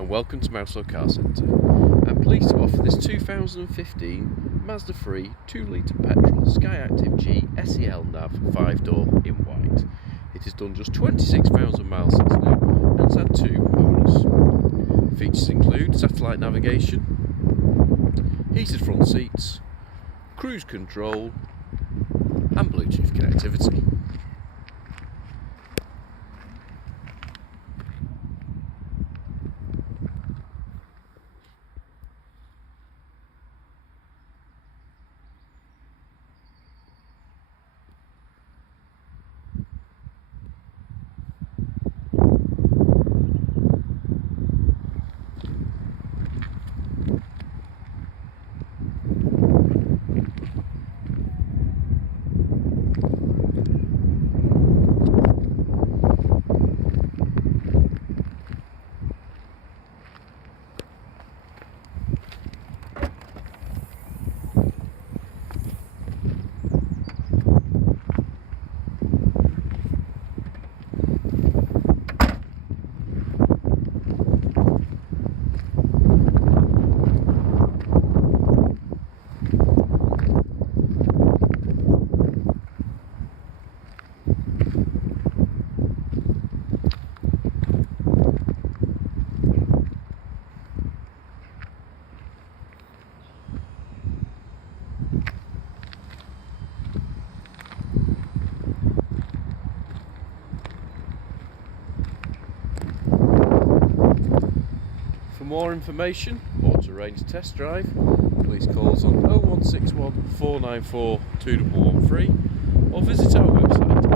and welcome to Mouselow Car Centre. I'm pleased to offer this 2015 Mazda3 2-litre petrol SKYACTIV-G SEL nav 5-door in white. It has done just 26,000 miles since new and has had 2 owners. Features include satellite navigation, heated front seats, cruise control and Bluetooth connectivity. For more information or to arrange a test drive, please call us on 0161 494 2113 or visit our website